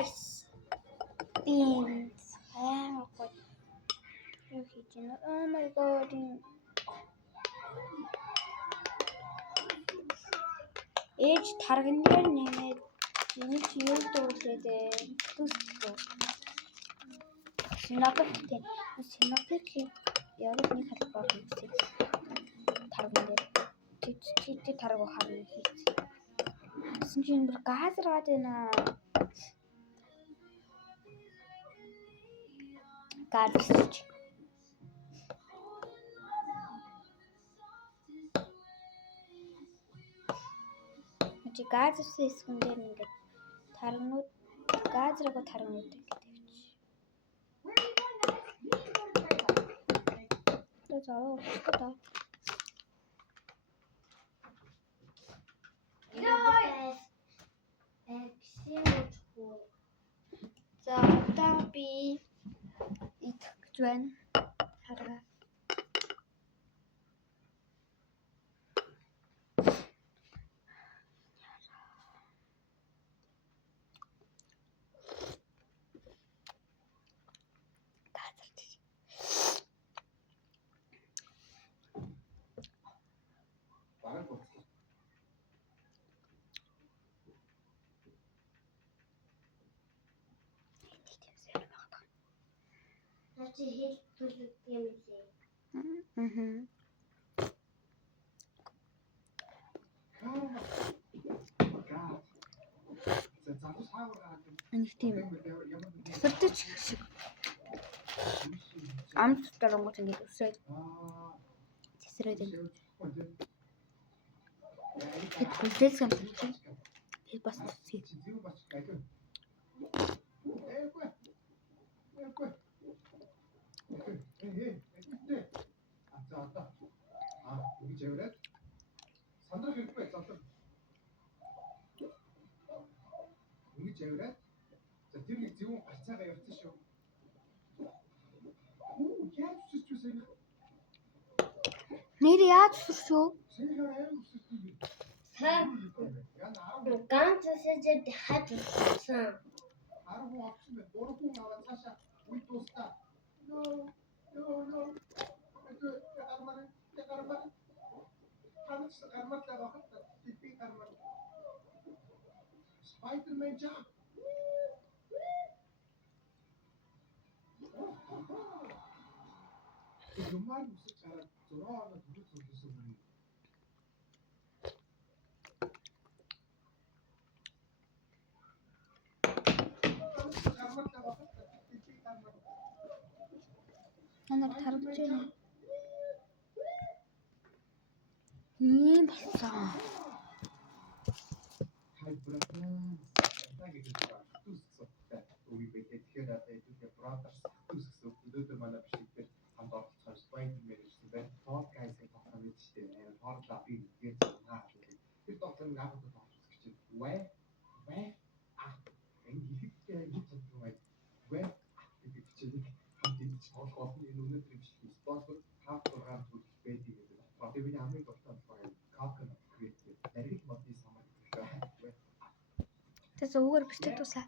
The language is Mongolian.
Guys. Beans. Oh my god. Ээж тарган дээр нэмээд энэ чи юу дуулээд төсөө. Синапик яг нэг хэлбэр хийсэн. Тарган дээр чи таргуу харна хийсэн. Гэсэн чинь бүр газ раад байна. Газ. Чи газсан хэсгэн дээр ингээд таргнууд газраагаа таргнууд ингээд тавьчих. Тэзаа өсгөдөө. За одоо би идэх гэж байна. Хараа. Чи хэл төлөв юм лээ. Энийг тийм тасалдаж шиг амт дарангууд ингэж өсөөд тесрээд байна. Хэд хүлээж самсаж байна. Хэд бас тийм. Сандрах хэрэггүй залуу. Ингэж яваад за тэр нэг зөвхөн гарцаагаа явцсан шүү. Яаж үсчихвээ? Нэр яаж үсчихв? Ганц үсэж хад үссэн. 10 хүн авсан бэ. 3 хүн аваад цаашаа үе дуустаа. Нөө. Гармаар. Ханаас гармаар л авах. Би гармаар. Spider-Man jump. Юмар үсэж хараад зураа оноо зүрх зүрхсэн юм. Анаа таргаж байна. Ийм болсон. Хайбрatan. Тагиж байгаа. Түсгсэлтэй. Үгүй бэ. Тэгэхээр энэ Brothers түсгсэл өдөө манай бишгээр хамт оролцож Spider-Man гэсэн байна. Top guys-ийн тоглоом гэж штэ. Хорлоо би тэгээд наа. Тэр тоглоом яг л тоглож гэж байна. Энэ ихэвчлэн нэг тоглоом байна. Тэгээд чинь хамт ингэж тоглох болно. Энэ өнөөдөр биш. Спонсор 5-6 зүйл байдаг гэдэг. Одоо би хамгийн дуртай байна. Капкан create. Нарийн модны самар гэдэг. Тэс өвгөр бичдэг тусаа.